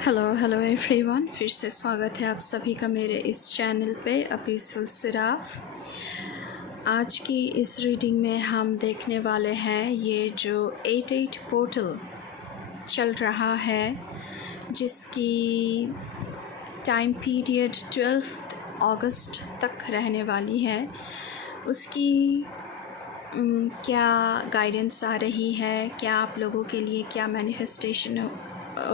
Hello everyone, फिर से स्वागत है आप सभी का मेरे इस चैनल पे अ पीसफुल सिराफ। आज की इस रीडिंग में हम देखने वाले हैं ये जो 88 पोर्टल चल रहा है, जिसकी टाइम पीरियड 12 अगस्त तक रहने वाली है। उसकी क्या गाइडेंस आ रही है, क्या आप लोगों के लिए क्या मैनिफेस्टेशन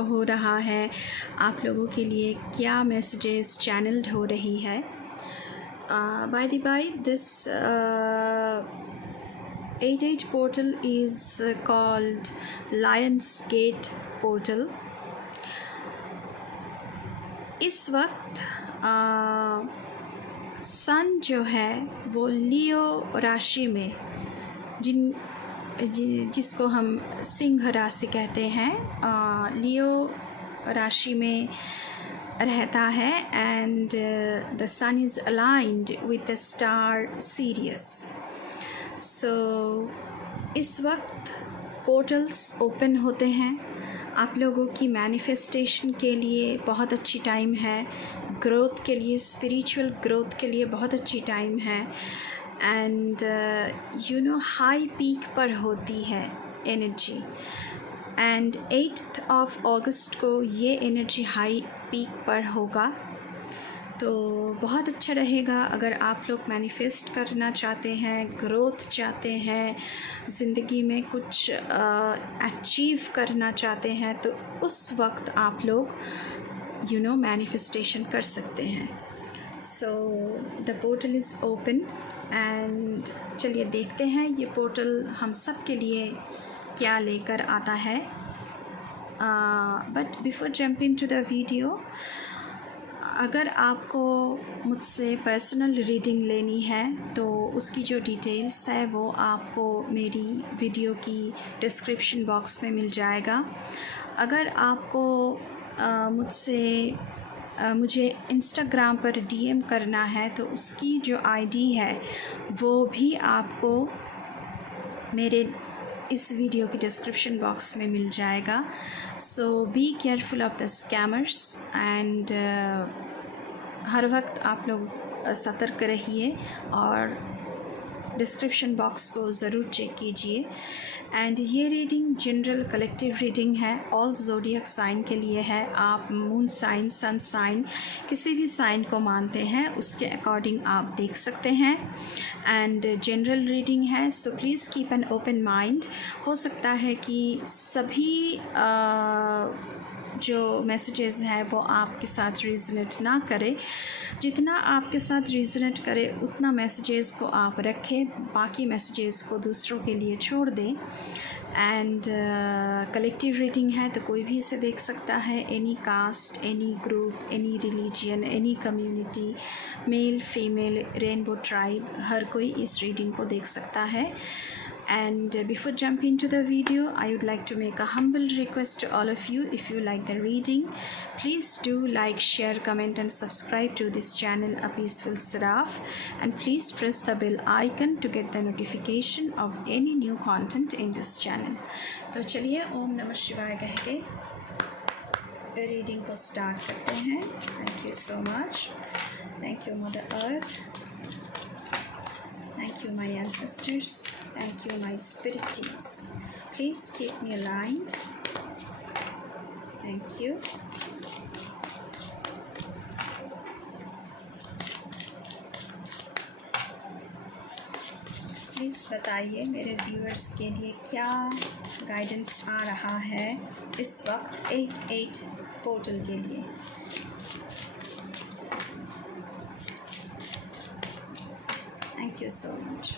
हो रहा है, आप लोगों के लिए क्या मैसेजेस चैनल्ड हो रही है। By the by, this 88 portal is called lions gate portal. इस वक्त सन जो है वो लियो राशि में, जिसको हम सिंह राशि कहते हैं, लियो राशि में रहता है। And the sun is aligned with the star Sirius. So इस वक्त पोर्टल्स ओपन होते हैं आप लोगों की मैनिफेस्टेशन के लिए। बहुत अच्छी टाइम है, ग्रोथ के लिए, स्पिरिचुअल ग्रोथ के लिए बहुत अच्छी टाइम है। एंड हाई पीक पर होती है एनर्जी, एंड 8 अगस्त को ये एनर्जी हाई पीक पर होगा। तो बहुत अच्छा रहेगा अगर आप लोग मैनिफेस्ट करना चाहते हैं, ग्रोथ चाहते हैं, ज़िंदगी में कुछ अचीव करना चाहते हैं, तो उस वक्त आप लोग मैनिफेस्टेशन कर सकते हैं। So the portal is open and चलिए देखते हैं ये पोर्टल हम सब के लिए क्या लेकर आता है। But before jump into the video वीडियो, अगर आपको मुझसे पर्सनल रीडिंग लेनी है तो उसकी जो डिटेल्स है वो आपको मेरी वीडियो की डिस्क्रिप्शन बॉक्स में मिल जाएगा। अगर आपको मुझे इंस्टाग्राम पर डीएम करना है तो उसकी जो आईडी है वो भी आपको मेरे इस वीडियो की डिस्क्रिप्शन बॉक्स में मिल जाएगा। So be careful of the scammers and हर वक्त आप लोग सतर्क रहिए और डिस्क्रिप्शन बॉक्स को ज़रूर चेक कीजिए। एंड ये रीडिंग जनरल कलेक्टिव रीडिंग है, ऑल ज़ोडियक साइन के लिए है। आप मून साइन, सन साइन, किसी भी साइन को मानते हैं उसके अकॉर्डिंग आप देख सकते हैं। एंड जनरल रीडिंग है, so please keep an open mind. हो सकता है कि सभी जो मैसेजेस हैं वो आपके साथ रिजनेट ना करे। जितना आपके साथ रिजनेट करे उतना मैसेजेस को आप रखें, बाकी मैसेजेस को दूसरों के लिए छोड़ दें। एंड कलेक्टिव रीडिंग है तो कोई भी इसे देख सकता है। Any caste, any group, any religion, any community, male, female, rainbow tribe, हर कोई इस रीडिंग को देख सकता है। And before jumping into the video, I would like to make a humble request to all of you. If you like the reading, please do like, share, comment and subscribe to this channel A Peaceful Siraf, and please press the bell icon to get the notification of any new content in this channel. तो चलिए ओम नमः शिवाय कह के reading को start करते हैं। Thank you so much. Thank you mother earth, thank you my ancestors, thank you my spirit teams. Please keep me aligned. Thank you. Please बताइए मेरे व्यूअर्स के लिए क्या गाइडेंस आ रहा है इस वक्त 88 पोर्टल के लिए। Thank you so much.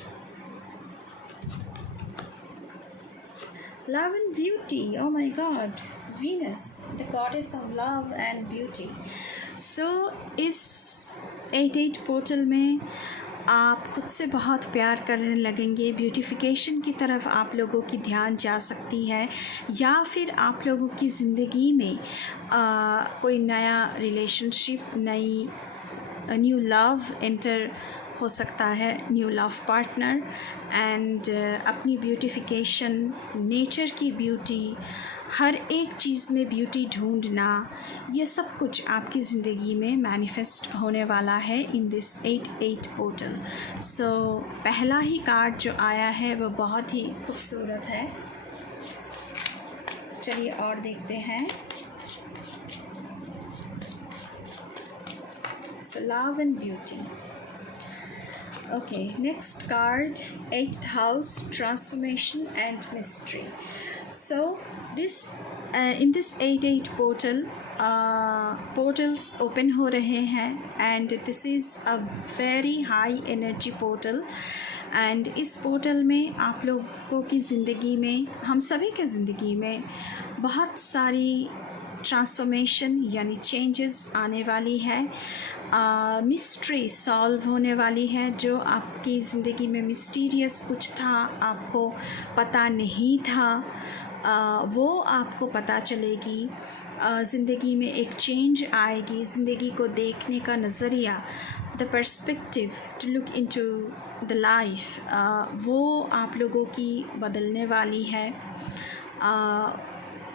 Love and beauty. Oh my God. Venus, the goddess of love and beauty. So इस 88 पोर्टल में आप खुद से बहुत प्यार करने लगेंगे। ब्यूटिफिकेशन की तरफ आप लोगों की ध्यान जा सकती है, या फिर आप लोगों की ज़िंदगी में कोई नया रिलेशनशिप, न्यू लव एंटर हो सकता है, न्यू लव पार्टनर। एंड अपनी ब्यूटिफिकेशन, नेचर की ब्यूटी, हर एक चीज़ में ब्यूटी ढूंढना, ये सब कुछ आपकी ज़िंदगी में मैनिफेस्ट होने वाला है इन दिस 8-8 पोर्टल। सो पहला ही कार्ड जो आया है वो बहुत ही खूबसूरत है। चलिए और देखते हैं। So love and beauty. Okay, next card, 8th house, transformation and mystery. So this in this 8-8 portal, portals open हो रहे हैं and this is a very high energy portal. and इस पोर्टल में आप लोगों की ज़िंदगी में, हम सभी के ज़िंदगी में बहुत सारी ट्रांसफॉर्मेशन यानी चेंजेस आने वाली है। मिस्ट्री सॉल्व होने वाली है। जो आपकी ज़िंदगी में मिस्टीरियस कुछ था, आपको पता नहीं था, वो आपको पता चलेगी। ज़िंदगी में एक चेंज आएगी। ज़िंदगी को देखने का नज़रिया, the perspective to look into the life, वो आप लोगों की बदलने वाली है।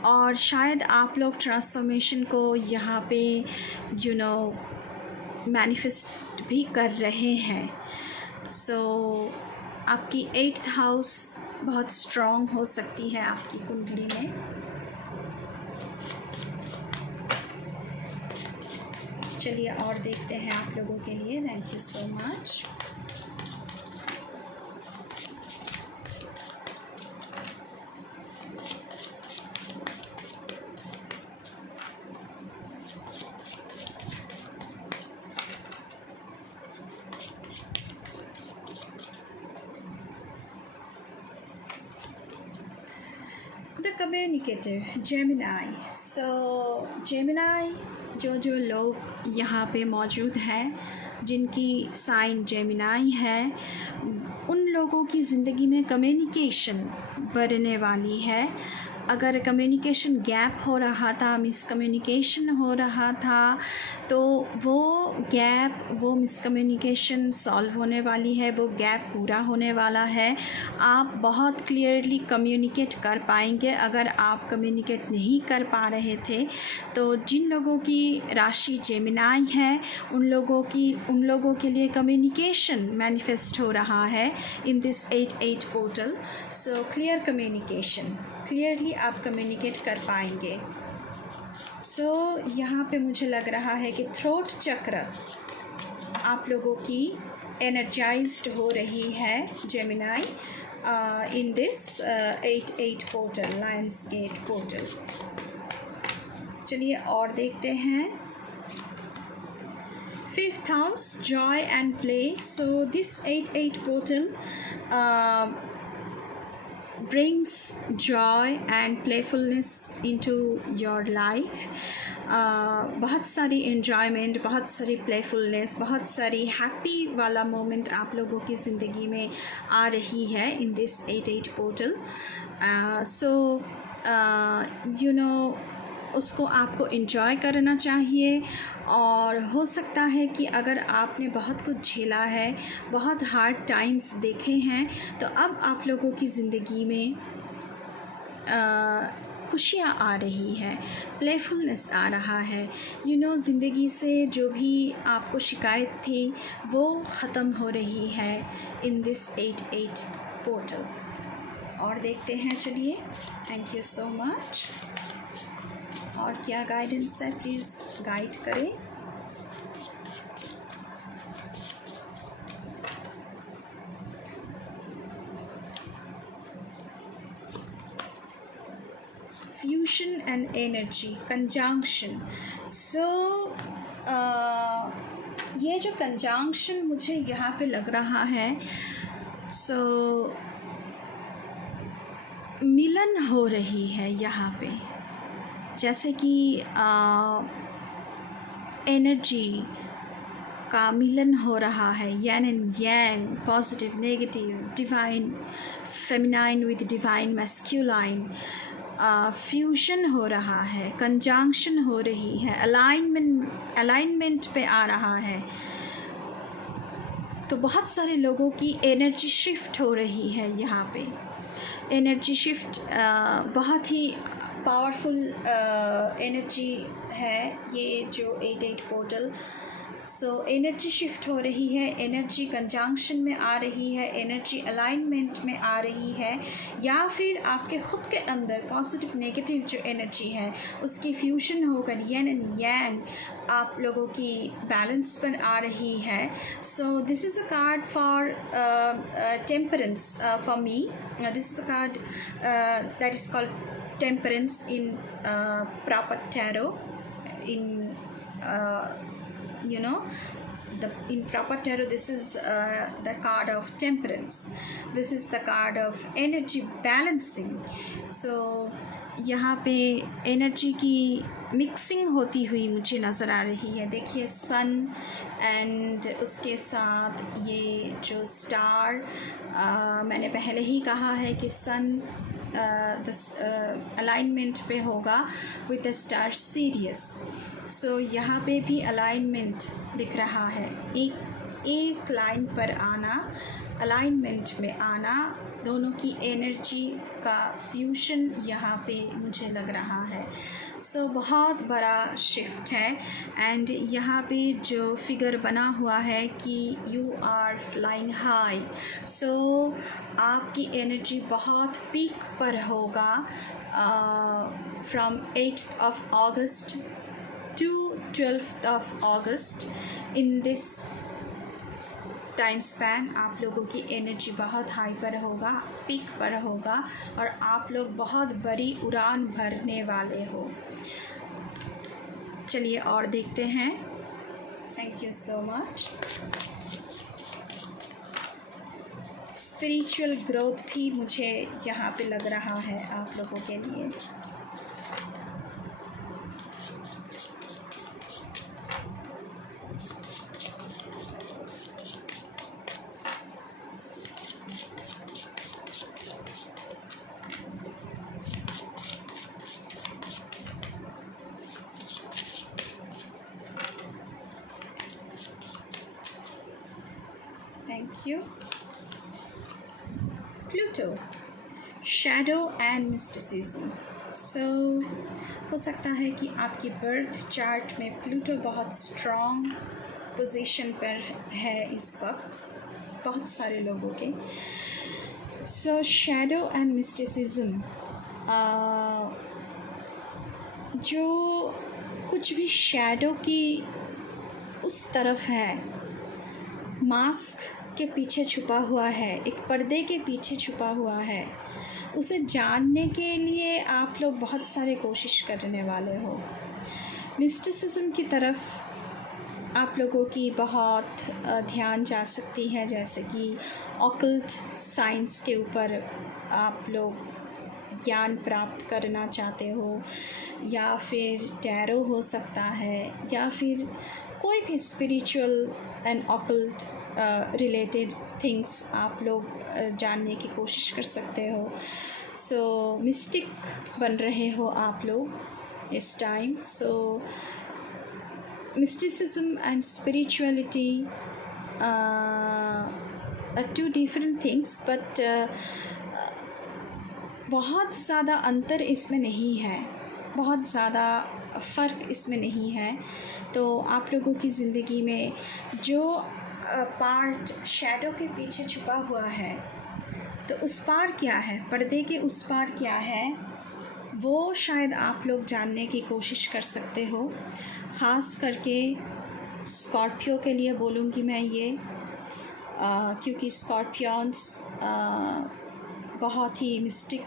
और शायद आप लोग ट्रांसफॉर्मेशन को यहाँ पे मैनिफेस्ट भी कर रहे हैं। सो आपकी 8th हाउस बहुत स्ट्रॉन्ग हो सकती है आपकी कुंडली में। चलिए और देखते हैं आप लोगों के लिए। Thank you so much. The communicative Gemini. So Gemini, जो लोग यहाँ पे मौजूद हैं जिनकी साइन जेमिनाई है, उन लोगों की ज़िंदगी में कम्युनिकेशन बढ़ने वाली है। अगर कम्युनिकेशन गैप हो रहा था, मिसकम्युनिकेशन हो रहा था, तो वो गैप, वो मिसकम्युनिकेशन सॉल्व होने वाली है। वो गैप पूरा होने वाला है। आप बहुत क्लियरली कम्युनिकेट कर पाएंगे। अगर आप कम्युनिकेट नहीं कर पा रहे थे, तो जिन लोगों की राशि जेमिनाई है, उन लोगों के लिए कम्युनिकेशन मैनिफेस्ट हो रहा है इन this 8-8 portal. So clear communication, clearly आप कम्युनिकेट कर पाएंगे। सो यहाँ पे मुझे लग रहा है कि थ्रोट चक्र आप लोगों की एनर्जाइज्ड हो रही है Gemini in this 8-8 portal, lions gate portal. चलिए और देखते हैं। 5th house, joy and play. So this 8-8 portal brings joy and playfulness into your life. बहुत सारी enjoyment, बहुत सारी playfulness, बहुत सारी happy वाला moment आप लोगों की ज़िंदगी में आ रही है in this 8-8 portal. So उसको आपको enjoy करना चाहिए। और हो सकता है कि अगर आपने बहुत कुछ झेला है, बहुत हार्ड टाइम्स देखे हैं, तो अब आप लोगों की ज़िंदगी में खुशियाँ आ रही है, प्लेफुलनेस आ रहा है। ज़िंदगी से जो भी आपको शिकायत थी वो ख़त्म हो रही है इन दिस 8-8 पोर्टल। और देखते हैं। चलिए, थैंक यू सो मच। और क्या गाइडेंस है, प्लीज़ गाइड करें। Fusion and energy, conjunction. So ये जो कंजंक्शन मुझे यहाँ पे लग रहा है, सो मिलन हो रही है यहाँ पे, जैसे कि एनर्जी का मिलन हो रहा है, यान and yang, positive negative, divine feminine with divine masculine, fusion हो रहा है, कंजंक्शन हो रही है, अलाइनमेंट पे आ रहा है। तो बहुत सारे लोगों की एनर्जी शिफ्ट हो रही है यहाँ पे। एनर्जी शिफ्ट बहुत ही पावरफुल एनर्जी है ये जो 8-8 पोर्टल। सो एनर्जी शिफ्ट हो रही है, एनर्जी कंजंक्शन में आ रही है, एनर्जी अलाइनमेंट में आ रही है, या फिर आपके ख़ुद के अंदर पॉजिटिव नेगेटिव जो एनर्जी है उसकी फ्यूशन होकर येन एंड यांग आप लोगों की बैलेंस पर आ रही है। सो this is a card for temperance for me. This is a card that is called temperance in proper tarot. in you know in proper tarot, this is the card of temperance, this is the card of energy balancing. So यहाँ पे energy की mixing होती हुई मुझे नज़र आ रही है। देखिए सन एंड उसके साथ ये जो स्टार, मैंने पहले ही कहा है कि सन अलाइनमेंट पे होगा विद द स्टार सीरियस। सो यहाँ पे भी अलाइनमेंट दिख रहा है, एक लाइन पर आना, अलाइनमेंट में आना, दोनों की एनर्जी का फ्यूशन यहाँ पे मुझे लग रहा है। सो बहुत बड़ा शिफ्ट है। एंड यहाँ पे जो फिगर बना हुआ है कि यू आर फ्लाइंग हाई, सो आपकी एनर्जी बहुत पीक पर होगा from 8th of August to 12th of August। In this time span आप लोगों की एनर्जी बहुत हाई पर होगा, पीक पर होगा, और आप लोग बहुत बड़ी उड़ान भरने वाले हो। चलिए और देखते हैं। Thank you so much. Spiritual growth भी मुझे यहाँ पे लग रहा है आप लोगों के लिए। Thank you. Pluto, shadow and mysticism. So हो सकता है कि आपकी बर्थ चार्ट में प्लूटो बहुत स्ट्रॉन्ग पोजीशन पर है इस वक्त, बहुत सारे लोगों के। सो शैडो एंड मिस्टिसिज्म, जो कुछ भी शैडो की उस तरफ है, मास्क के पीछे छुपा हुआ है, एक पर्दे के पीछे छुपा हुआ है, उसे जानने के लिए आप लोग बहुत सारे कोशिश करने वाले हो। मिस्टिसिज्म की तरफ आप लोगों की बहुत ध्यान जा सकती है, जैसे कि ऑकल्ट साइंस के ऊपर आप लोग ज्ञान प्राप्त करना चाहते हो, या फिर टैरो हो सकता है, या फिर कोई भी spiritual and occult related things आप लोग जानने की कोशिश कर सकते हो। सो मिस्टिक बन रहे हो आप लोग इस time. So mysticism and spirituality two different things, but बहुत ज़्यादा अंतर इसमें नहीं है, बहुत ज़्यादा फ़र्क इसमें नहीं है। तो आप लोगों की ज़िंदगी में जो पार्ट शैडो के पीछे छुपा हुआ है, तो उस पार क्या है, पर्दे के उस पार क्या है, वो शायद आप लोग जानने की कोशिश कर सकते हो। ख़ास करके स्कॉर्पियो के लिए बोलूँगी मैं ये, क्योंकि स्कॉर्पियंस बहुत ही मिस्टिक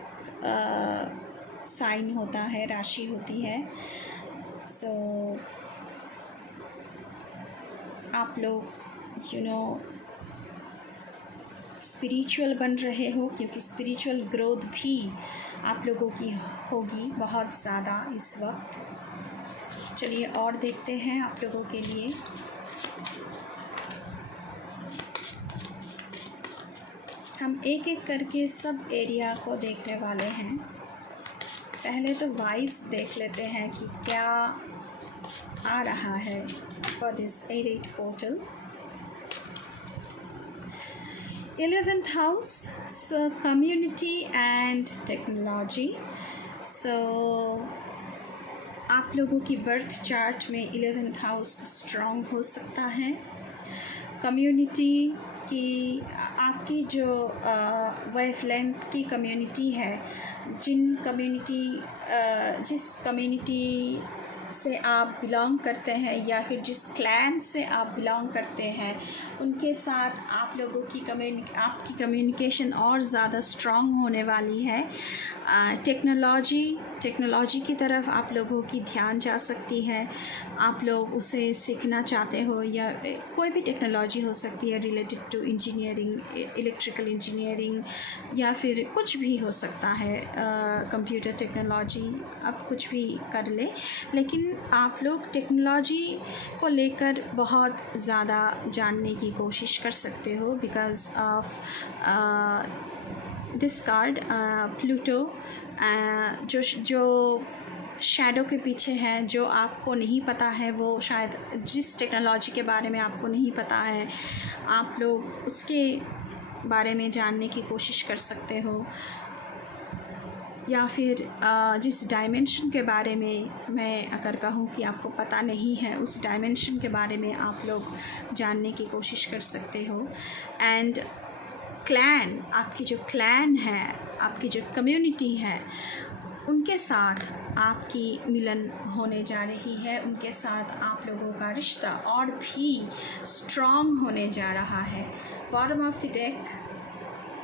साइन होता है, राशि होती है। सो आप लोग स्पिरिचुअल बन रहे हो, क्योंकि स्पिरिचुअल ग्रोथ भी आप लोगों की होगी बहुत ज़्यादा इस वक्त। चलिए और देखते हैं आप लोगों के लिए। हम एक एक करके सब एरिया को देखने वाले हैं। पहले तो वाइब्स देख लेते हैं कि क्या आ रहा है for this 8-8 portal. 11th house, so community and technology. So आप लोगों की बर्थ चार्ट में 11th हाउस स्ट्रॉन्ग हो सकता है। कम्युनिटी की आपकी जो वेवलेंथ की कम्युनिटी है, जिस कम्युनिटी से आप बिलोंग करते हैं या फिर जिस क्लैन से आप बिलोंग करते हैं, उनके साथ आप लोगों की आपकी कम्युनिकेशन और ज़्यादा स्ट्रॉन्ग होने वाली है। टेक्नोलॉजी की तरफ आप लोगों की ध्यान जा सकती है। आप लोग उसे सीखना चाहते हो, या कोई भी टेक्नोलॉजी हो सकती है related to engineering, electrical engineering, या फिर कुछ भी हो सकता है, कंप्यूटर टेक्नोलॉजी, आप कुछ भी कर ले। लेकिन आप लोग टेक्नोलॉजी को लेकर बहुत ज़्यादा जानने की कोशिश कर सकते हो because of this card Pluto, जो शैडो के पीछे है, जो आपको नहीं पता है, वो शायद जिस टेक्नोलॉजी के बारे में आपको नहीं पता है, आप लोग उसके बारे में जानने की कोशिश कर सकते हो। या फिर जिस डायमेंशन के बारे में मैं अगर कहूँ कि आपको पता नहीं है, उस डायमेंशन के बारे में आप लोग जानने की कोशिश कर सकते हो। एंड क्लैन, आपकी जो क्लैन है, आपकी जो कम्युनिटी है, उनके साथ आपकी मिलन होने जा रही है, उनके साथ आप लोगों का रिश्ता और भी स्ट्रॉन्ग होने जा रहा है। Bottom of the deck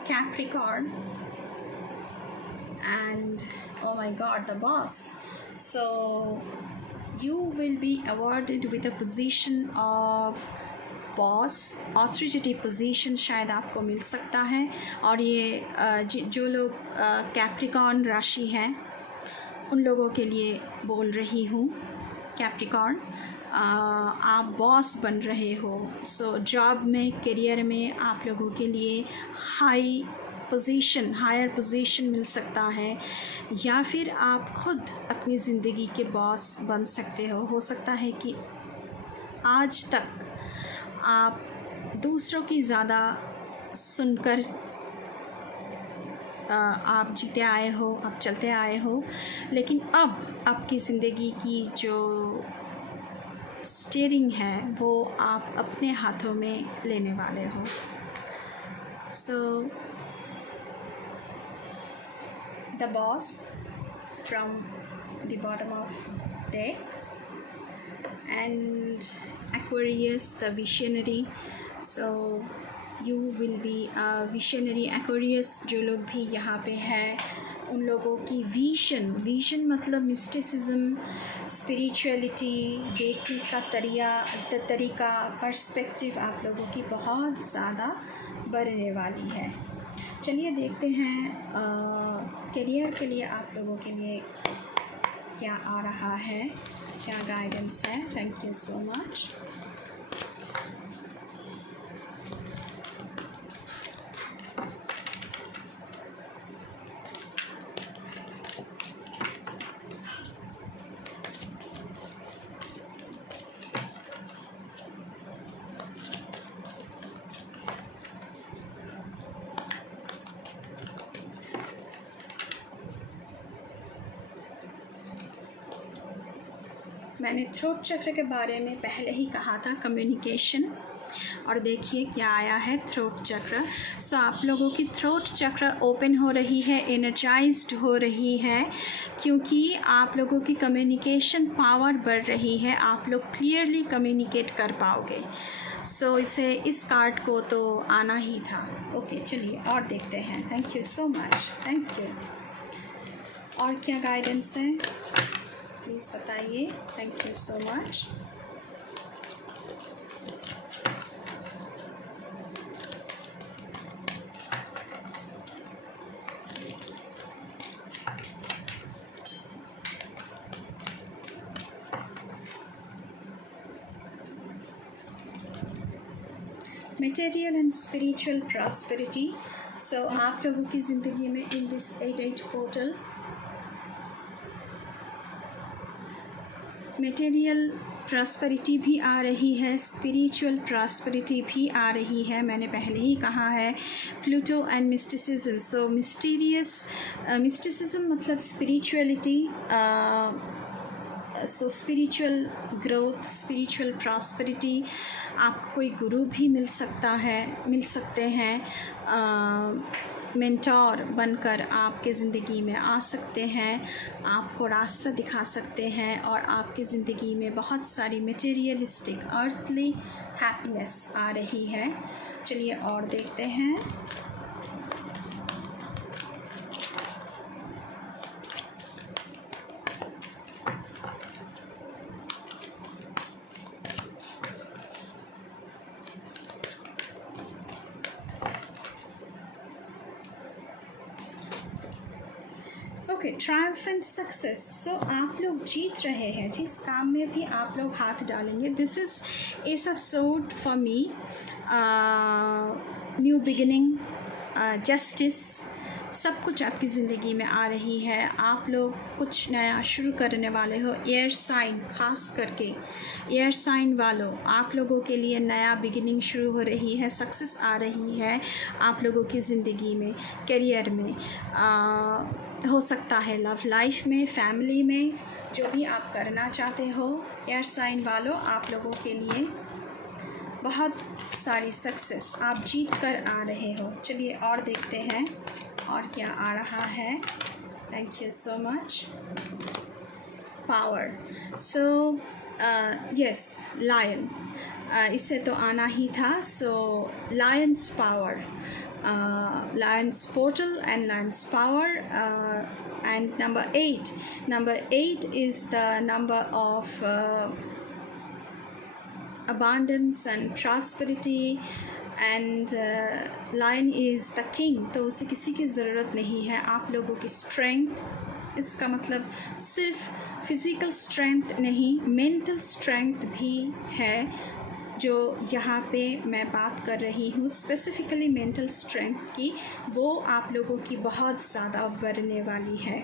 Capricorn and oh my god, the boss. So you will be awarded with a position of boss, authoritative position शायद आपको मिल सकता है। और ये जो लोग कैप्रिकॉर्न राशि हैं उन लोगों के लिए बोल रही हूँ। कैप्रिकॉर्न, आप बॉस बन रहे हो, सो जॉब में, करियर में आप लोगों के लिए हायर पोजीशन मिल सकता है, या फिर आप खुद अपनी ज़िंदगी के बॉस बन सकते हो। हो सकता है कि आज तक आप दूसरों की ज़्यादा सुनकर आप जीते आए हो, आप चलते आए हो, लेकिन अब आपकी ज़िंदगी की जो स्टीयरिंग है वो आप अपने हाथों में लेने वाले हो। सो the boss from the bottom of deck, and Aquarius, the visionary. So you will be a visionary. Aquarius जो लोग भी यहाँ पे है, उन लोगों की विजन मतलब मिस्टिसिज्म, स्पिरिचुअलिटी, देखने का तरीका, पर्सपेक्टिव आप लोगों की बहुत ज़्यादा बढ़ने वाली है। चलिए देखते हैं करियर के लिए आप लोगों के लिए क्या आ रहा है, क्या गाइडेंस है। Thank you so much. मैंने थ्रोट चक्र के बारे में पहले ही कहा था, कम्युनिकेशन, और देखिए क्या आया है थ्रोट चक्र। सो आप लोगों की थ्रोट चक्र ओपन हो रही है, एनर्जाइज्ड हो रही है, क्योंकि आप लोगों की कम्युनिकेशन पावर बढ़ रही है। आप लोग क्लियरली कम्युनिकेट कर पाओगे। सो इस कार्ड को तो आना ही था। ओके, चलिए और देखते हैं। Thank you so much, thank you. और क्या गाइडेंस है प्लीज़ बताइए। Thank you so much. Material and spiritual prosperity. So आप लोगों की ज़िंदगी में in this 8-8 portal material prosperity भी आ रही है, स्पिरिचुअल प्रॉस्पेरिटी भी आ रही है। मैंने पहले ही कहा है Pluto and mysticism. So mysticism मतलब spirituality, so spiritual growth, spiritual prosperity. आपको कोई गुरु भी मिल सकते हैं, मेंटोर बनकर आपके ज़िंदगी में आ सकते हैं, आपको रास्ता दिखा सकते हैं और आपकी ज़िंदगी में बहुत सारी मटेरियलिस्टिक अर्थली हैप्पीनेस आ रही है। चलिए और देखते हैं। Okay, triumphant success. सो आप लोग जीत रहे हैं जिस काम में भी आप लोग हाथ डालेंगे। This is S of sword for me, new beginning, justice, सब कुछ आपकी ज़िंदगी में आ रही है। आप लोग कुछ नया शुरू करने वाले हो। एयर साइन, ख़ास करके एयर साइन वालों, आप लोगों के लिए नया बिगिनिंग शुरू हो रही है, सक्सेस आ रही है आप लोगों की ज़िंदगी में, करियर में, हो सकता है लव लाइफ में, फैमिली में, जो भी आप करना चाहते हो। एयर साइन वालों, आप लोगों के लिए बहुत सारी सक्सेस, आप जीत कर आ रहे हो। चलिए और देखते हैं और क्या आ रहा है। Thank you so much. Power. So yes, lion, इससे तो आना ही था। So lion's power, Lion's portal and Lion's power, and number 8. Number 8 is the number of abundance and prosperity, and Lion is the king. तो उसे किसी की ज़रूरत नहीं है। आप लोगों की स्ट्रेंथ, इसका मतलब सिर्फ फिज़िकल स्ट्रेंथ नहीं, मेंटल स्ट्रेंथ भी है जो यहाँ पे मैं बात कर रही हूँ, स्पेसिफ़िकली मेंटल स्ट्रेंथ की। वो आप लोगों की बहुत ज़्यादा बढ़ने वाली है।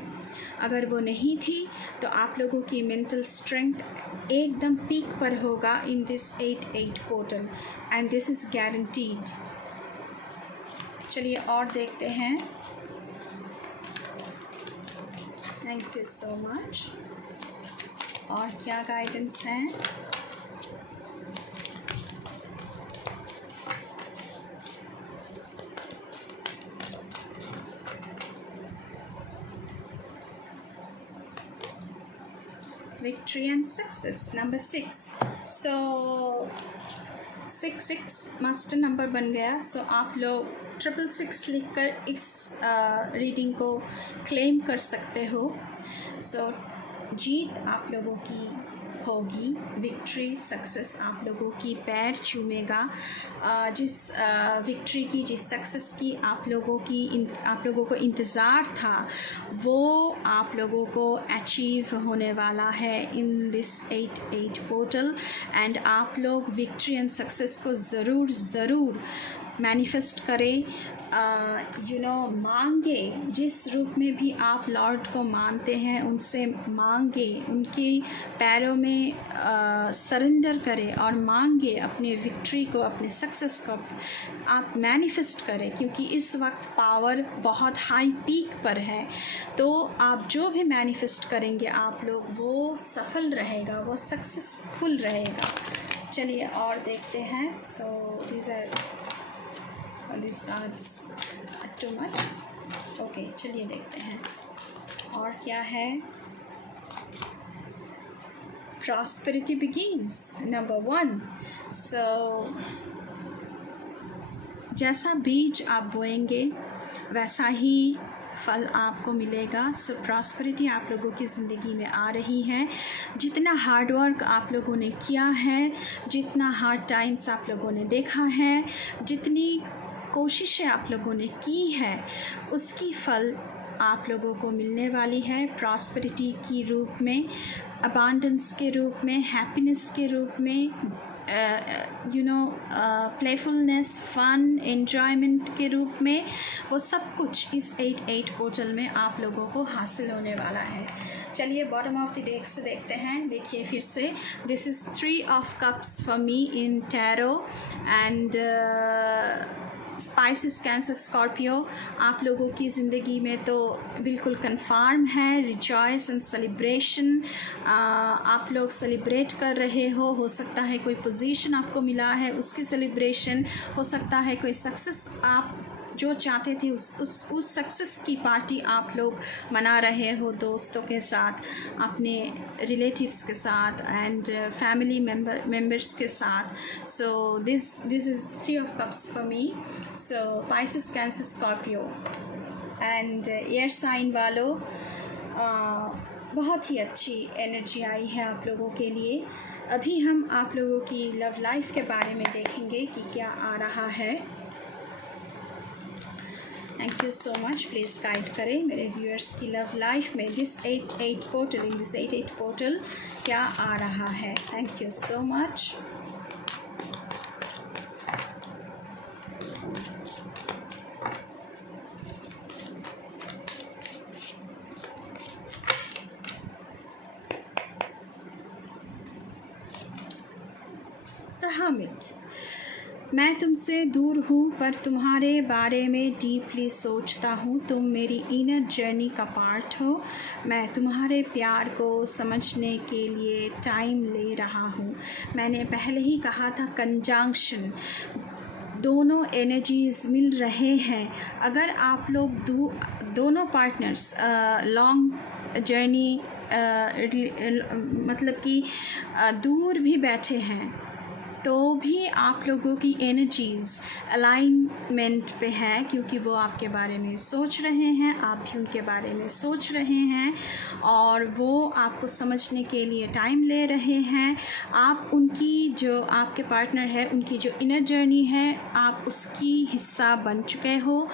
अगर वो नहीं थी तो आप लोगों की मेंटल स्ट्रेंथ एकदम पीक पर होगा इन this 8-8 portal, and this is guaranteed. चलिए और देखते हैं। Thank you so much. और क्या गाइडेंस है? Victory and success. Number 6. So 6 master number बन गया। सो आप लोग 666 लिखकर इस रीडिंग को क्लेम कर सकते हो। सो जीत आप लोगों की होगी, विक्ट्री, सक्सेस आप लोगों की पैर चूमेगा। जिस विक्ट्री की, जिस सक्सेस की आप लोगों को इंतज़ार था, वो आप लोगों को अचीव होने वाला है इन दिस 8-8 पोर्टल। एंड आप लोग विक्ट्री एंड सक्सेस को ज़रूर मैनिफेस्ट करें। मांगे, जिस रूप में भी आप लॉर्ड को मानते हैं उनसे मांगे, उनके पैरों में सरेंडर करें और मांगे अपने विक्ट्री को, अपने सक्सेस को आप मैनिफेस्ट करें, क्योंकि इस वक्त पावर बहुत हाई पीक पर है। तो आप जो भी मैनिफेस्ट करेंगे आप लोग, वो सफल रहेगा, वो सक्सेसफुल रहेगा। चलिए और देखते हैं। सो these cards are too much. Okay, चलिए देखते हैं और क्या है। Prosperity begins. Number 1. So जैसा बीज आप बोएंगे वैसा ही फल आपको मिलेगा। सो प्रॉस्पेरिटी आप लोगों की ज़िंदगी में आ रही है। जितना हार्ड वर्क आप लोगों ने किया है, जितना हार्ड टाइम्स आप लोगों ने देखा है, जितनी कोशिशें आप लोगों ने की है, उसकी फल आप लोगों को मिलने वाली है, प्रॉस्पेरिटी की रूप में, अबांडेंस के रूप में, हैप्पीनेस के रूप में, प्लेफुलनेस, फन, एन्जॉयमेंट के रूप में। वो सब कुछ इस 8-8 पोर्टल में आप लोगों को हासिल होने वाला है। चलिए बॉटम ऑफ द डेक से देखते हैं। देखिए फिर से, this is 3 of cups for me in tarot and Pisces, Cancer, Scorpio आप लोगों की ज़िंदगी में तो बिल्कुल कन्फर्म है। रिजॉयस एंड सेलिब्रेशन, आप लोग सेलिब्रेट कर रहे हो सकता है कोई पोजीशन आपको मिला है उसकी सेलिब्रेशन, हो सकता है कोई सक्सेस आप जो चाहते थे उस सक्सेस की पार्टी आप लोग मना रहे हो दोस्तों के साथ, अपने रिलेटिव्स के साथ एंड फैमिली मेम्बर्स के साथ। So this is 3 of cups for me. So Pisces, Cancer, Scorpio and air sign वालों, बहुत ही अच्छी एनर्जी आई है आप लोगों के लिए। अभी हम आप लोगों की लव लाइफ के बारे में देखेंगे कि क्या आ रहा है। Thank you so much. Please guide करें मेरे व्यूअर्स की लव लाइफ में this 8-8 portal, in this 8-8 portal क्या आ रहा है। Thank you so much. The hermit, मैं तुमसे दूर हूँ पर तुम्हारे बारे में डीपली सोचता हूँ। तुम मेरी इनर जर्नी का पार्ट हो। मैं तुम्हारे प्यार को समझने के लिए टाइम ले रहा हूँ। मैंने पहले ही कहा था, कंजंक्शन, दोनों एनर्जीज मिल रहे हैं। अगर आप लोग दोनों पार्टनर्स लॉन्ग जर्नी मतलब कि दूर भी बैठे हैं तो भी आप लोगों की एनर्जीज़ अलाइनमेंट पे है, क्योंकि वो आपके बारे में सोच रहे हैं, आप भी उनके बारे में सोच रहे हैं और वो आपको समझने के लिए टाइम ले रहे हैं। आप उनकी, जो आपके पार्टनर है, उनकी जो इनर जर्नी है आप उसकी हिस्सा बन चुके हो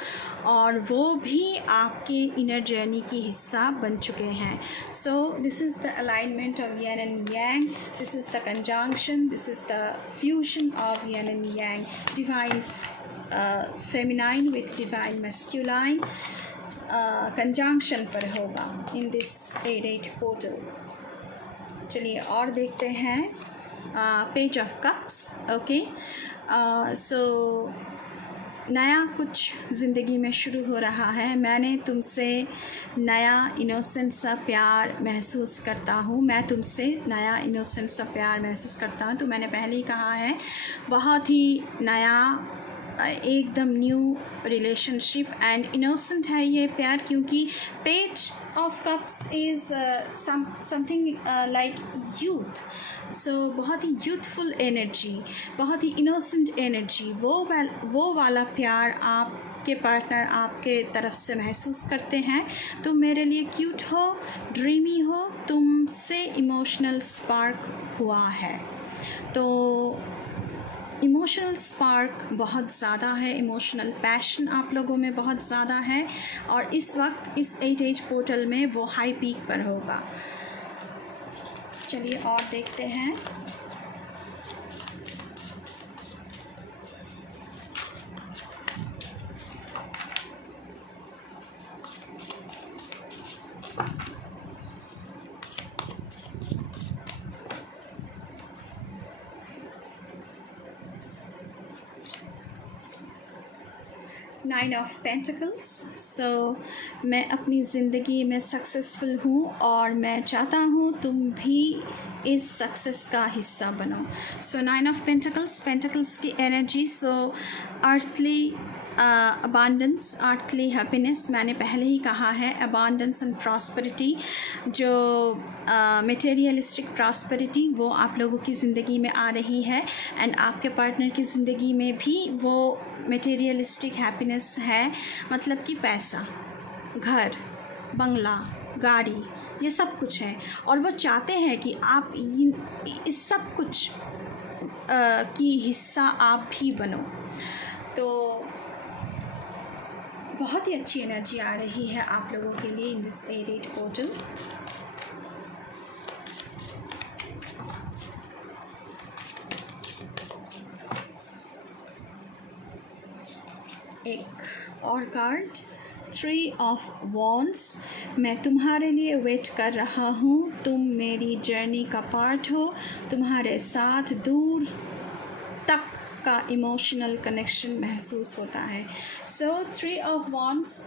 और वो भी आपके इनर जर्नी की हिस्सा बन चुके हैं। सो this is the alignment of yen and yang, this is the conjunction, this is the fusion of yin and yang, divine feminine with divine masculine conjunction पर होगा in this 8-8 portal। चलिए और देखते हैं पेज ऑफ कप्स। ओके, सो नया कुछ ज़िंदगी में शुरू हो रहा है। मैंने तुमसे नया इनोसेंट सा प्यार महसूस करता हूँ। मैं तुमसे नया इनोसेंट सा प्यार महसूस करता हूँ। तो मैंने पहले ही कहा है, बहुत ही नया, एकदम न्यू रिलेशनशिप एंड इनोसेंट है ये प्यार, क्योंकि page of cups is something like youth. So बहुत ही यूथफुल एनर्जी, बहुत ही इनोसेंट एनर्जी, वो वाला प्यार आपके पार्टनर आपके तरफ से महसूस करते हैं। तुम मेरे लिए क्यूट हो, ड्रीमी हो, तुमसे इमोशनल स्पार्क हुआ है। तो इमोशनल स्पार्क बहुत ज़्यादा है, इमोशनल पैशन आप लोगों में बहुत ज़्यादा है और इस वक्त इस 8-8 पोर्टल में वो हाई पीक पर होगा। चलिए और देखते हैं। Nine of pentacles. सो मैं अपनी ज़िंदगी में सक्सेसफुल हूँ और मैं चाहता हूँ तुम भी इस सक्सेस का हिस्सा बनो। So nine of pentacles, pentacles की एनर्जी, सो अर्थली अबांडेंस, अर्थली हैप्पीनेस। मैंने पहले ही कहा है, अबांडेंस एंड प्रॉस्पेरिटी, जो मटेरियलिस्टिक प्रॉस्पेरिटी वो आप लोगों की ज़िंदगी में आ रही है एंड आपके पार्टनर की ज़िंदगी में भी वो मटेरियलिस्टिक हैप्पीनेस है। मतलब कि पैसा, घर, बंगला, गाड़ी, ये सब कुछ है और वो चाहते हैं कि आप इस सब कुछ की हिस्सा आप भी बनो। तो बहुत ही अच्छी एनर्जी आ रही है आप लोगों के लिए इन दिस 8-8 पोर्टल। एक और कार्ड, 3 ऑफ वॉन्ड्स। मैं तुम्हारे लिए वेट कर रहा हूँ, तुम मेरी जर्नी का पार्ट हो, तुम्हारे साथ दूर तक का इमोशनल कनेक्शन महसूस होता है। So 3 of wands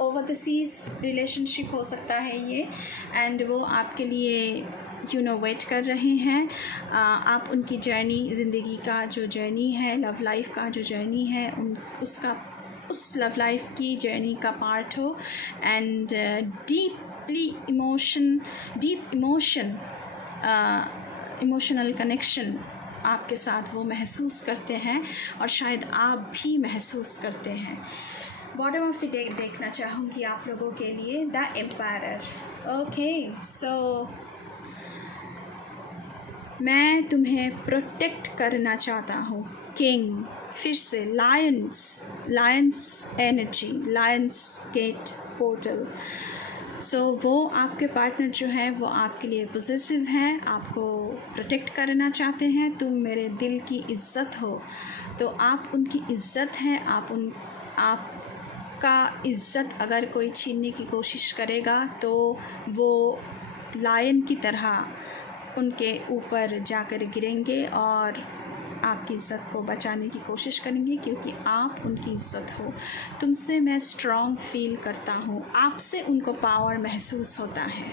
over the seas relationship हो सकता है ये, एंड वो आपके लिए वेट कर रहे हैं। आप उनकी जर्नी, ज़िंदगी का जो जर्नी है, लव लाइफ का जो जर्नी है, उस लव लाइफ की जर्नी का पार्ट हो, एंड डीप इमोशनल कनेक्शन आपके साथ वो महसूस करते हैं, और शायद आप भी महसूस करते हैं। बॉटम ऑफ द डेक देखना चाहूँगी आप लोगों के लिए, द एम्पायरर। ओके, सो मैं तुम्हें प्रोटेक्ट करना चाहता हूँ, किंग। फिर से lion's energy, lion's gate portal. So वो आपके पार्टनर जो है वो आपके लिए पॉजिटिव हैं, आपको प्रोटेक्ट करना चाहते हैं। तुम मेरे दिल की इज़्ज़त हो, तो आप उनकी इज़्ज़त हैं। आपका इज़्ज़त अगर कोई छीनने की कोशिश करेगा तो वो लायन की तरह उनके ऊपर जाकर गिरेंगे और आपकी इज़्ज़त को बचाने की कोशिश करेंगे, क्योंकि आप उनकी इज़्ज़त हो। तुमसे मैं स्ट्रॉन्ग फील करता हूँ, आपसे उनको पावर महसूस होता है,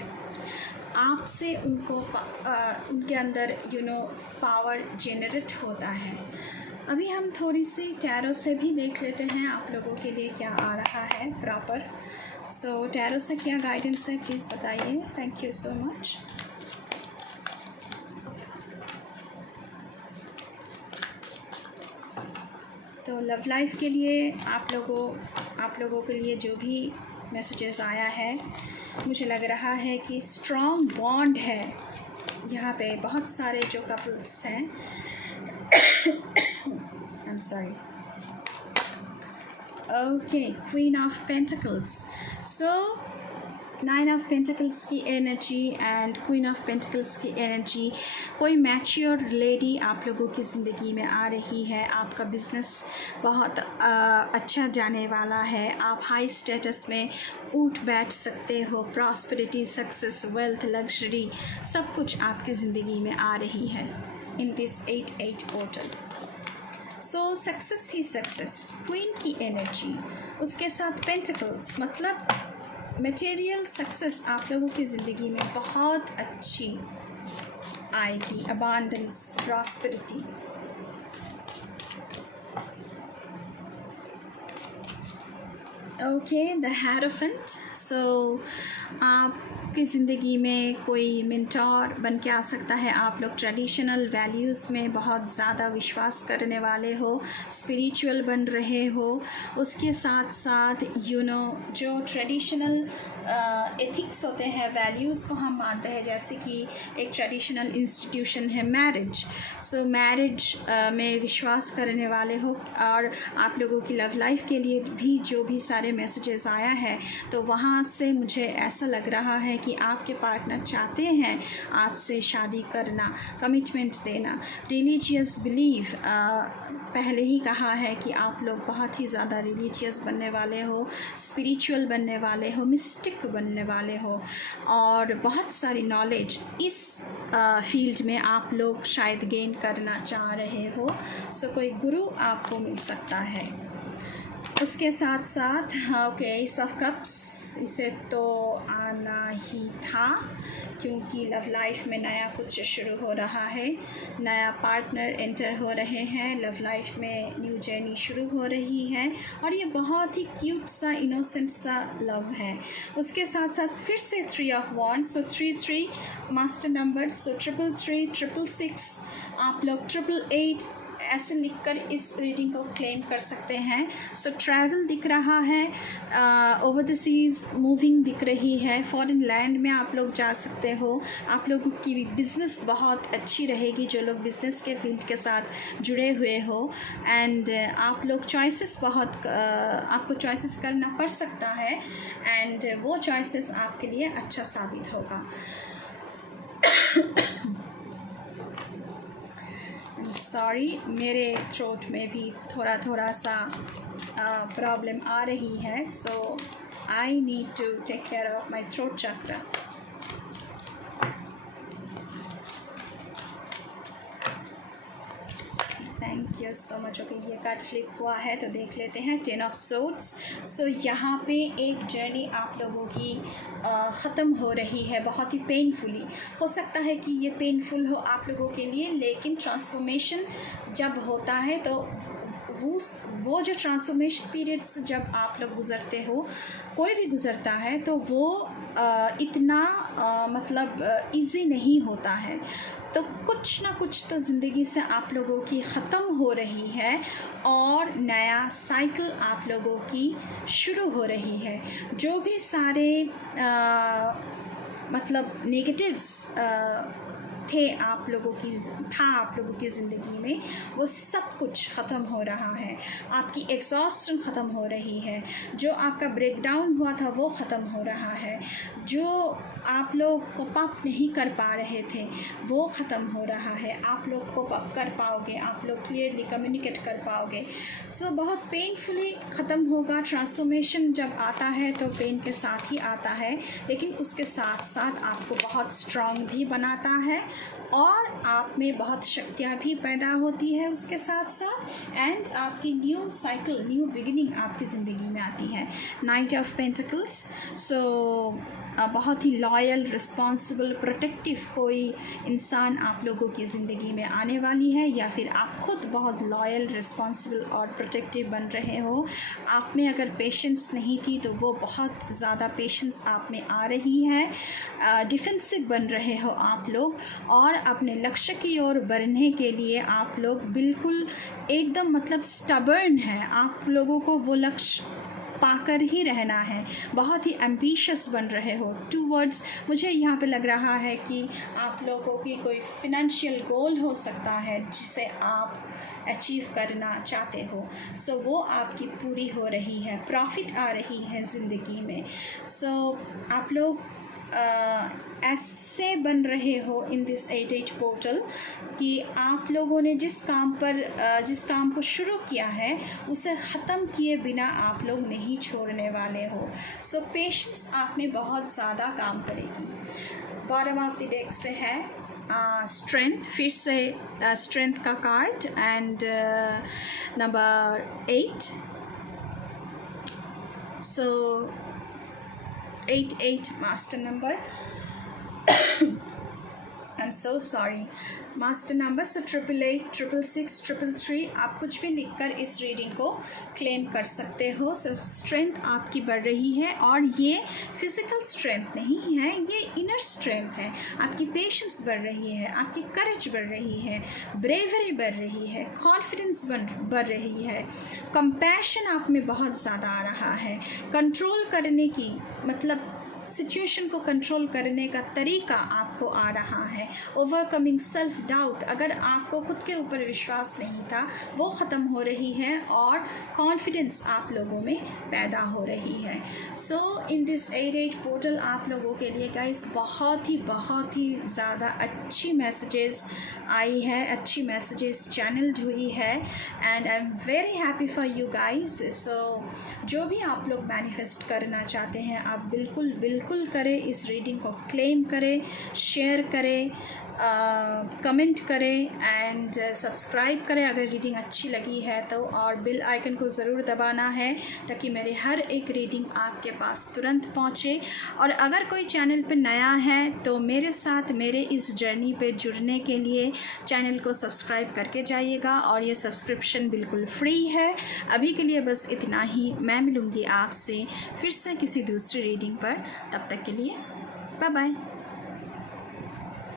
आपसे उनको उनके अंदर पावर जेनरेट होता है। अभी हम थोड़ी सी टैरो से भी देख लेते हैं आप लोगों के लिए क्या आ रहा है प्रॉपर। सो टैरो से क्या गाइडेंस है प्लीज़ बताइए। Thank you so much. तो लव लाइफ के लिए आप लोगों के लिए जो भी मैसेजेस आया है, मुझे लग रहा है कि स्ट्रॉन्ग बॉन्ड है यहाँ पे। बहुत सारे जो कपल्स हैं I am sorry. Okay, queen of pentacles. So 9 of pentacles की energy and queen of pentacles की एनर्जी। कोई मैच्योर लेडी आप लोगों की ज़िंदगी में आ रही है। आपका बिज़नेस बहुत अच्छा जाने वाला है। आप हाई स्टेटस में उठ बैठ सकते हो। प्रॉस्पेरिटी, सक्सेस, वेल्थ, लग्जरी सब कुछ आपकी ज़िंदगी में आ रही है इन this 8-8 portal. So success he success, queen की एनर्जी, उसके साथ पेंटिकल्स मतलब मटेरियल सक्सेस आप लोगों की ज़िंदगी में बहुत अच्छी आएगी। Abundance, prosperity. Okay, the hierophant. So आपकी ज़िंदगी में कोई मेंटोर बन के आ सकता है। आप लोग ट्रेडिशनल वैल्यूज़ में बहुत ज़्यादा विश्वास करने वाले हो, स्पिरिचुअल बन रहे हो। उसके साथ साथ जो ट्रेडिशनल एथिक्स होते हैं, वैल्यूज़ को हम मानते हैं, जैसे कि एक ट्रेडिशनल इंस्टीट्यूशन है मैरिज। सो मैरिज में विश्वास करने वाले हो। और आप लोगों की लव लाइफ के लिए भी जो भी सारे मैसेजेस आया है, तो वहाँ से मुझे ऐसा लग रहा है कि आपके पार्टनर चाहते हैं आपसे शादी करना, कमिटमेंट देना। रिलीजियस बिलीव, पहले ही कहा है कि आप लोग बहुत ही ज़्यादा रिलीजियस बनने वाले हो, स्पिरिचुअल बनने वाले हो, मिस्टिक बनने वाले हो, और बहुत सारी नॉलेज इस फील्ड में आप लोग शायद गेन करना चाह रहे हो। सो कोई गुरु आपको मिल सकता है। उसके साथ साथ ओके, एस ऑफ कप्स, इसे तो आना ही था, क्योंकि लव लाइफ में नया कुछ शुरू हो रहा है, नया पार्टनर एंटर हो रहे हैं, लव लाइफ में न्यू जर्नी शुरू हो रही है, और ये बहुत ही क्यूट सा, इनोसेंट सा लव है। उसके साथ साथ फिर से 3 of wands. So 3 master number. So 333, 666, आप लोग 888 ऐसे लिखकर इस रीडिंग को क्लेम कर सकते हैं। सो ट्रैवल दिख रहा है, ओवर द सीज़ मूविंग दिख रही है, फॉरेन लैंड में आप लोग जा सकते हो। आप लोगों की बिज़नेस बहुत अच्छी रहेगी, जो लोग बिज़नेस के फील्ड के साथ जुड़े हुए हो। एंड आप लोग चॉइसेस बहुत आपको चॉइसेस करना पड़ सकता है, एंड वो चॉइसेस आपके लिए अच्छा साबित होगा। सॉरी, मेरे थ्रोट में भी थोड़ा सा प्रॉब्लम आ रही है, so I need to take care of my throat chakra. Thank you so much. Okay, ये कार्ड फ्लिप हुआ है तो देख लेते हैं। 10 ऑफ सोर्ड्स। सो यहाँ पे एक जर्नी आप लोगों की ख़त्म हो रही है, बहुत ही पेनफुली। हो सकता है कि ये पेनफुल हो आप लोगों के लिए, लेकिन ट्रांसफॉर्मेशन जब होता है तो वो जो ट्रांसफॉर्मेशन पीरियड्स जब आप लोग गुज़रते हो, कोई भी गुज़रता है, तो वो इतना मतलब इजी नहीं होता है। तो कुछ ना कुछ तो ज़िंदगी से आप लोगों की ख़त्म हो रही है और नया साइकिल आप लोगों की शुरू हो रही है। जो भी सारे मतलब नेगेटिव्स थे आप लोगों की ज़िंदगी में, वो सब कुछ ख़त्म हो रहा है। आपकी एग्जॉस्शन ख़त्म हो रही है, जो आपका ब्रेकडाउन हुआ था वो ख़त्म हो रहा है, जो आप लोग कोप अप नहीं कर पा रहे थे वो ख़त्म हो रहा है। आप लोग कोप अप कर पाओगे, आप लोग क्लियरली कम्युनिकेट कर पाओगे। सो बहुत पेनफुली ख़त्म होगा। ट्रांसफॉर्मेशन जब आता है तो पेन के साथ ही आता है, लेकिन उसके साथ साथ आपको बहुत स्ट्रॉन्ग भी बनाता है और आप में बहुत शक्तियाँ भी पैदा होती है उसके साथ साथ। एंड आपकी न्यू साइकिल, न्यू बिगिनिंग आपकी ज़िंदगी में आती है। Night of pentacles. सो बहुत ही लॉयल, रिस्पॉन्सिबल, प्रोटेक्टिव कोई इंसान आप लोगों की ज़िंदगी में आने वाली है, या फिर आप खुद बहुत लॉयल, रिस्पॉन्सिबल और प्रोटेक्टिव बन रहे हो। आप में अगर पेशेंस नहीं थी तो वो बहुत ज़्यादा पेशेंस आप में आ रही है। डिफेंसिव बन रहे हो आप लोग, और अपने लक्ष्य की ओर बढ़ने के लिए आप लोग बिल्कुल एकदम मतलब स्टबर्न है। आप लोगों को वो लक्ष्य पाकर ही रहना है। बहुत ही एम्बिशियस बन रहे हो टूवर्ड्स, मुझे यहाँ पे लग रहा है कि आप लोगों की कोई फिनेंशियल गोल हो सकता है जिसे आप अचीव करना चाहते हो। सो वो आपकी पूरी हो रही है, प्रॉफिट आ रही है ज़िंदगी में। सो आप लोग ऐसे बन रहे हो इन दिस 8-8 पोर्टल कि आप लोगों ने जिस काम को शुरू किया है उसे ख़त्म किए बिना आप लोग नहीं छोड़ने वाले हो। सो पेशेंस आप में बहुत ज़्यादा काम करेगी। बॉटम ऑफ द डेक से है स्ट्रेंथ, फिर से स्ट्रेंथ का card, and number 8। So 88 master number. I am so sorry, master number. सो 888, 666, 333, आप कुछ भी लिखकर इस रीडिंग को क्लेम कर सकते हो। सो स्ट्रेंथ आपकी बढ़ रही है, और ये फिज़िकल स्ट्रेंथ नहीं है, ये इनर स्ट्रेंथ है। आपकी पेशेंस बढ़ रही है, आपकी करेज बढ़ रही है, ब्रेवरी बढ़ रही है, कॉन्फिडेंस बढ़ रही है, कंपैशन आप में बहुत ज़्यादा आ रहा है। कंट्रोल करने की मतलब सिचुएशन को कंट्रोल करने का तरीका आपको आ रहा है। ओवरकमिंग सेल्फ डाउट, अगर आपको खुद के ऊपर विश्वास नहीं था वो ख़त्म हो रही है, और कॉन्फिडेंस आप लोगों में पैदा हो रही है। सो इन दिस 8-8 पोर्टल आप लोगों के लिए गाइस बहुत ही ज़्यादा अच्छी मैसेजेस आई है, अच्छी मैसेजेस चैनल्ड हुई है, and I am very happy for you guys. So जो भी आप लोग मैनिफेस्ट करना चाहते हैं आप बिल्कुल करें, इस रीडिंग को क्लेम करें, शेयर करें, कमेंट करें, एंड सब्सक्राइब करें अगर रीडिंग अच्छी लगी है तो, और बेल आइकन को ज़रूर दबाना है ताकि मेरे हर एक रीडिंग आपके पास तुरंत पहुँचे। और अगर कोई चैनल पे नया है तो मेरे साथ मेरे इस जर्नी पे जुड़ने के लिए चैनल को सब्सक्राइब करके जाइएगा, और ये सब्सक्रिप्शन बिल्कुल फ्री है। अभी के लिए बस इतना ही। मैं मिलूँगी आपसे फिर से किसी दूसरी रीडिंग पर, तब तक के लिए बाय बाय।